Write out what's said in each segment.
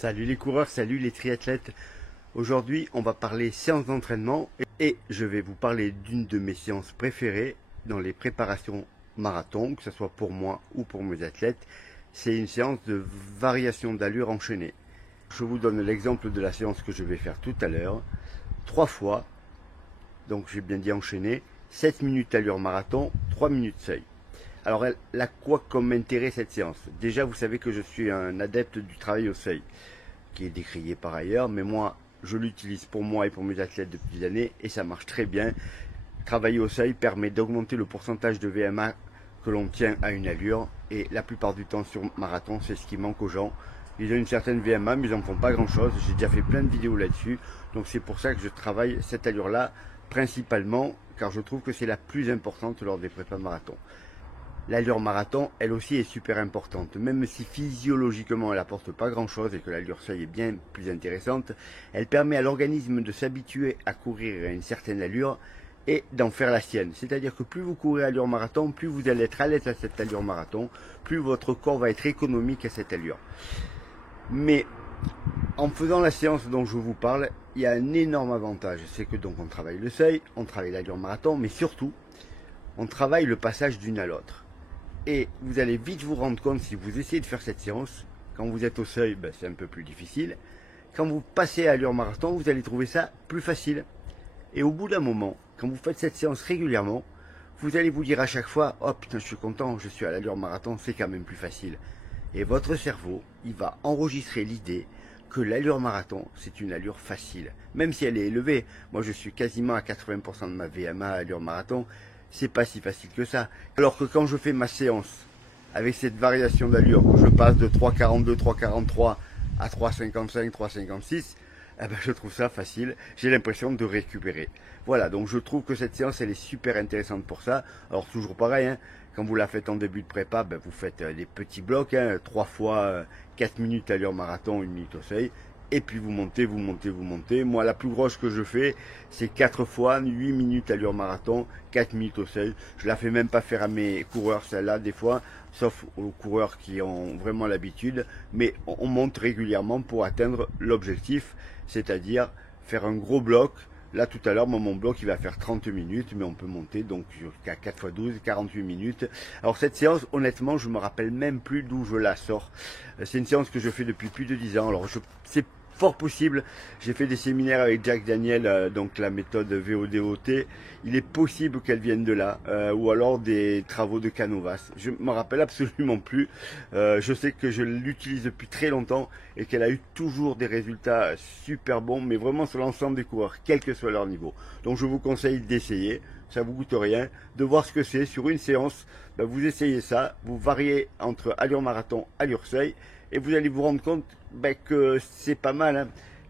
Salut les coureurs, salut les triathlètes. Aujourd'hui, on va parler séance d'entraînement et je vais vous parler d'une de mes séances préférées dans les préparations marathon, que ce soit pour moi ou pour mes athlètes. C'est une séance de variation d'allure enchaînée. Je vous donne l'exemple de la séance que je vais faire tout à l'heure. 3 fois, donc j'ai bien dit enchaîné, 7 minutes allure marathon, 3 minutes seuil. Alors elle a quoi comme intérêt cette séance? Déjà vous savez que je suis un adepte du travail au seuil, qui est décrié par ailleurs, mais moi je l'utilise pour moi et pour mes athlètes depuis des années et ça marche très bien. Travailler au seuil permet d'augmenter le pourcentage de VMA que l'on tient à une allure et la plupart du temps sur marathon c'est ce qui manque aux gens. Ils ont une certaine VMA mais ils n'en font pas grand chose, j'ai déjà fait plein de vidéos là-dessus, donc c'est pour ça que je travaille cette allure là principalement car je trouve que c'est la plus importante lors des prépas marathon. L'allure marathon, elle aussi, est super importante. Même si physiologiquement, elle apporte pas grand-chose et que l'allure seuil est bien plus intéressante, elle permet à l'organisme de s'habituer à courir à une certaine allure et d'en faire la sienne. C'est-à-dire que plus vous courez à allure marathon, plus vous allez être à l'aise à cette allure marathon, plus votre corps va être économique à cette allure. Mais en faisant la séance dont je vous parle, il y a un énorme avantage. C'est que donc on travaille le seuil, on travaille l'allure marathon, mais surtout, on travaille le passage d'une à l'autre. Et vous allez vite vous rendre compte si vous essayez de faire cette séance, quand vous êtes au seuil, ben c'est un peu plus difficile. Quand vous passez à allure marathon, vous allez trouver ça plus facile. Et au bout d'un moment, quand vous faites cette séance régulièrement, vous allez vous dire à chaque fois, oh putain je suis content, je suis à l'allure marathon, c'est quand même plus facile. Et votre cerveau, il va enregistrer l'idée que l'allure marathon, c'est une allure facile. Même si elle est élevée, moi je suis quasiment à 80% de ma VMA à allure marathon, c'est pas si facile que ça. Alors que quand je fais ma séance avec cette variation d'allure, je passe de 3,42, 3,43 à 3,55, 3,56, eh ben je trouve ça facile. J'ai l'impression de récupérer. Voilà, donc je trouve que cette séance, elle est super intéressante pour ça. Alors toujours pareil, hein, quand vous la faites en début de prépa, ben, vous faites des petits blocs, hein, 3 fois 4 minutes allure marathon, 1 minute au seuil. Et puis vous montez, vous montez, vous montez. Moi, la plus grosse que je fais, c'est 4 fois 8 minutes allure marathon, 4 minutes au seuil. Je la fais même pas faire à mes coureurs, celle-là, des fois, sauf aux coureurs qui ont vraiment l'habitude. Mais on monte régulièrement pour atteindre l'objectif, c'est-à-dire faire un gros bloc. Là, tout à l'heure, mon bloc, il va faire 30 minutes, mais on peut monter donc jusqu'à 4 x 12, 48 minutes. Alors, cette séance, honnêtement, je me rappelle même plus d'où je la sors. C'est une séance que je fais depuis plus de 10 ans. Alors, c'est fort possible, j'ai fait des séminaires avec Jack Daniel, donc la méthode VODOT, il est possible qu'elle vienne de là, ou alors des travaux de Canovas, je me rappelle absolument plus, je sais que je l'utilise depuis très longtemps et qu'elle a eu toujours des résultats super bons, mais vraiment sur l'ensemble des coureurs, quel que soit leur niveau. Donc je vous conseille d'essayer, ça vous coûte rien, de voir ce que c'est sur une séance, ben vous essayez ça, vous variez entre allure marathon, allure seuil, et vous allez vous rendre compte que c'est pas mal, hein,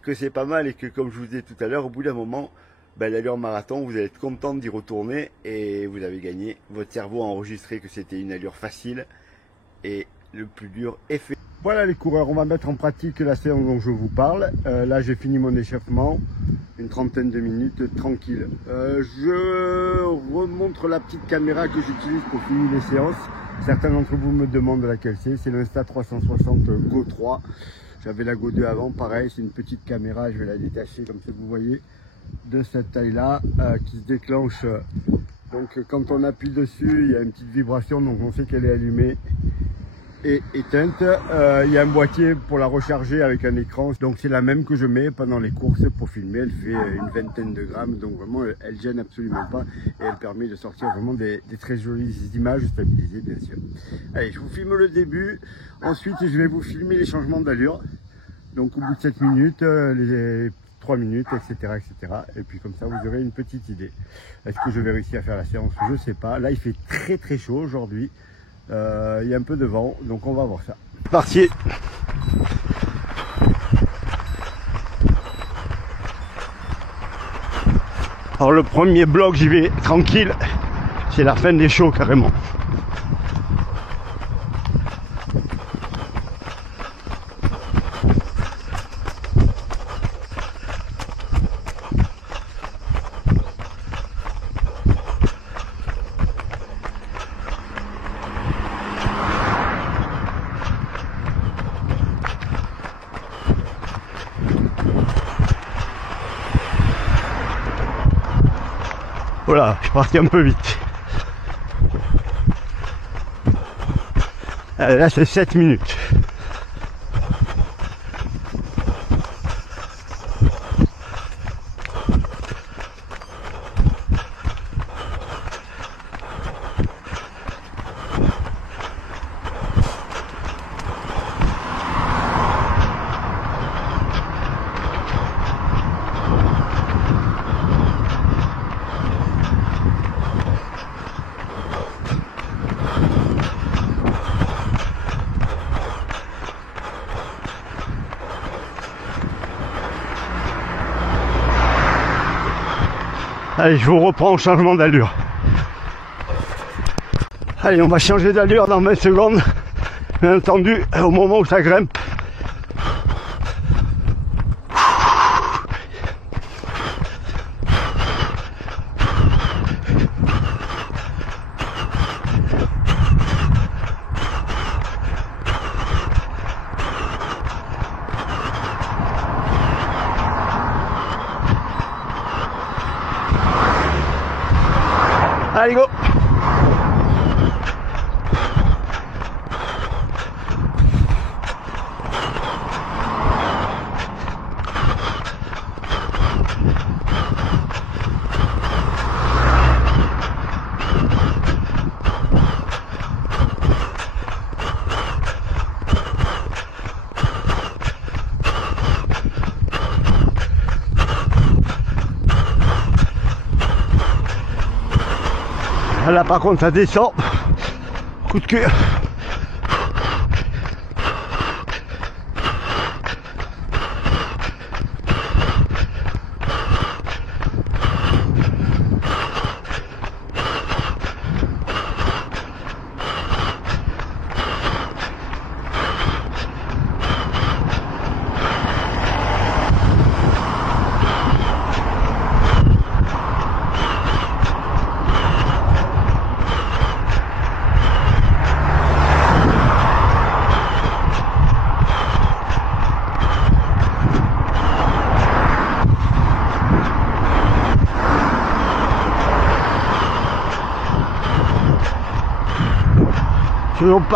que c'est pas mal et que comme je vous disais tout à l'heure, au bout d'un moment, l'allure marathon, vous allez être content d'y retourner et vous avez gagné. Votre cerveau a enregistré que c'était une allure facile et le plus dur est fait. Voilà les coureurs, on va mettre en pratique la séance dont je vous parle. Là j'ai fini mon échauffement, une trentaine de minutes, tranquille. Je remontre la petite caméra que j'utilise pour finir les séances. Certains d'entre vous me demandent laquelle c'est l'Insta360 Go 3. J'avais la Go 2 avant, pareil, c'est une petite caméra, je vais la détacher comme ça vous voyez, de cette taille-là, qui se déclenche. Donc quand on appuie dessus, il y a une petite vibration, donc on sait qu'elle est allumée et éteinte. Il y a un boîtier pour la recharger avec un écran, donc c'est la même que je mets pendant les courses pour filmer. Elle fait une vingtaine de grammes, donc vraiment elle gêne absolument pas et elle permet de sortir vraiment des très jolies images stabilisées bien sûr. Allez, je vous filme le début, ensuite je vais vous filmer les changements d'allure, donc au bout de 7 minutes, les 3 minutes, etc., etc. Et puis comme ça vous aurez une petite idée. Est-ce que je vais réussir à faire la séance? Je sais pas. Là il fait très très chaud aujourd'hui. Il y a un peu de vent, donc on va voir ça. Parti. Alors le premier bloc, j'y vais tranquille. C'est la fin des shows carrément. Voilà, je suis parti un peu vite. Allez, là c'est 7 minutes. Allez, je vous reprends au changement d'allure. Allez, on va changer d'allure dans 20 secondes. Bien entendu, au moment où ça grimpe. Allez, go! Là par contre ça descend, coup de cul.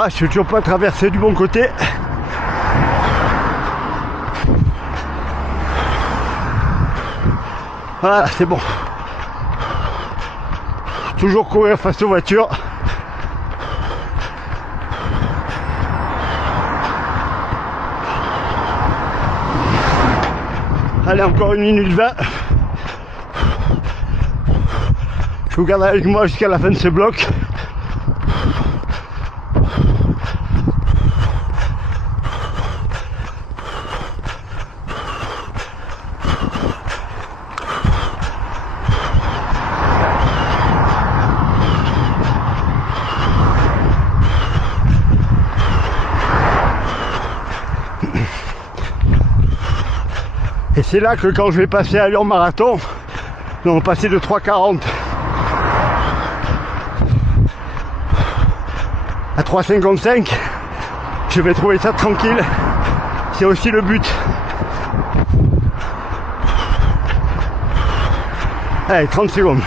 Je suis toujours pas traversé du bon côté. Voilà, c'est bon. Toujours courir face aux voitures. Allez, encore 1 minute 20. Je vous garde avec moi jusqu'à la fin de ce bloc. Et c'est là que quand je vais passer à Lyon Marathon, nous allons passer de 3,40 à 3,55, je vais trouver ça tranquille. C'est aussi le but. Allez, 30 secondes.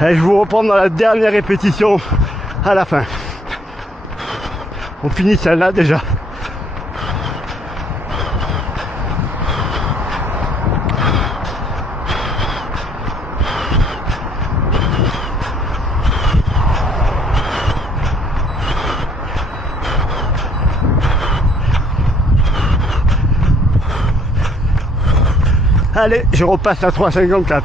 Allez, je vous reprends dans la dernière répétition à la fin. On finit celle-là déjà. Allez, je repasse à 3,54.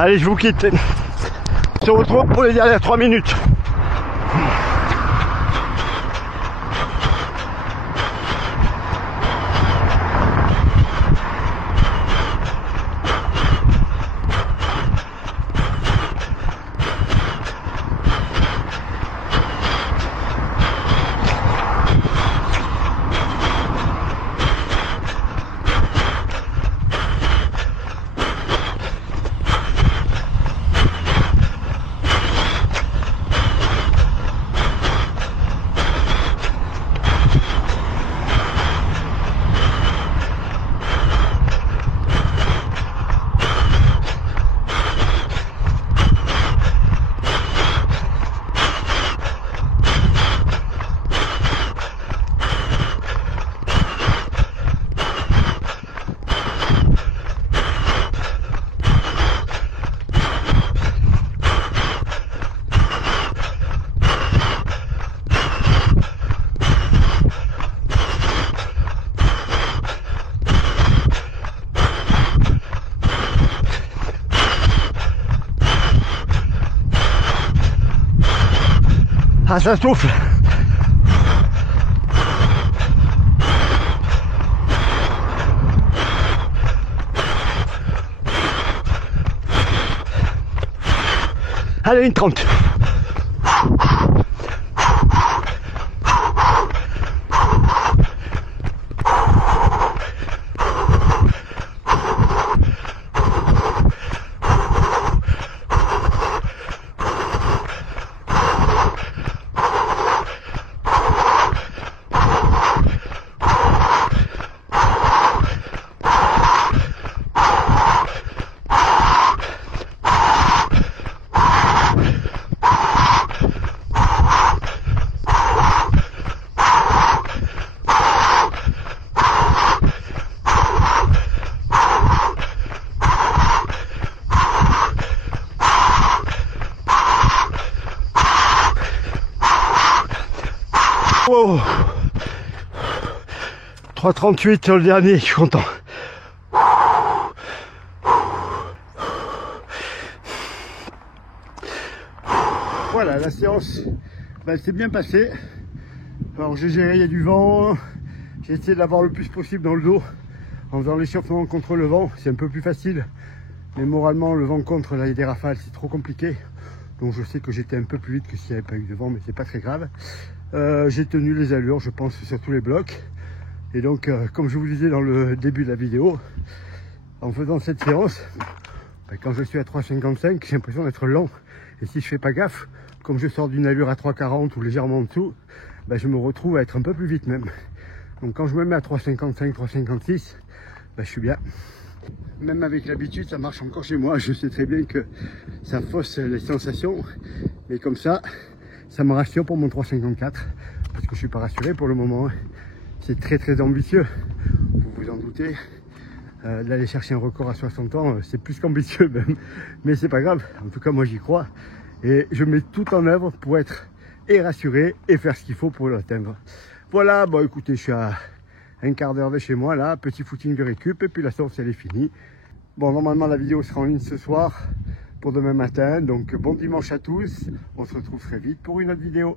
Allez, je vous quitte. On se retrouve pour les dernières 3 minutes. Ah, ça souffle. Allez, une 30. Wow. 3,38 sur le dernier, je suis content. Voilà, la séance s'est bien passée. Alors j'ai géré, il y a du vent, j'ai essayé de l'avoir le plus possible dans le dos en faisant l'échauffement contre le vent, c'est un peu plus facile. Mais moralement, le vent contre, là, il y a des rafales, c'est trop compliqué. Donc je sais que j'étais un peu plus vite que s'il n'y avait pas eu de vent, mais c'est pas très grave. J'ai tenu les allures, je pense, sur tous les blocs. Et donc, comme je vous disais dans le début de la vidéo, en faisant cette séance, quand je suis à 3,55, j'ai l'impression d'être lent. Et si je fais pas gaffe, comme je sors d'une allure à 3,40 ou légèrement en dessous, je me retrouve à être un peu plus vite même. Donc quand je me mets à 3,55, 3,56, je suis bien. Même avec l'habitude, ça marche encore chez moi. Je sais très bien que ça fausse les sensations. Mais comme ça me rassure pour mon 3,54. Parce que je suis pas rassuré pour le moment. C'est très très ambitieux. Vous vous en doutez. D'aller chercher un record à 60 ans, c'est plus qu'ambitieux même. Mais c'est pas grave. En tout cas, moi j'y crois. Et je mets tout en œuvre pour être rassuré et faire ce qu'il faut pour l'atteindre. Voilà, bon écoutez, je suis à un quart d'heure de chez moi là, petit footing de récup et puis la séance elle est finie. Bon, normalement la vidéo sera en ligne ce soir pour demain matin, donc bon dimanche à tous, on se retrouve très vite pour une autre vidéo.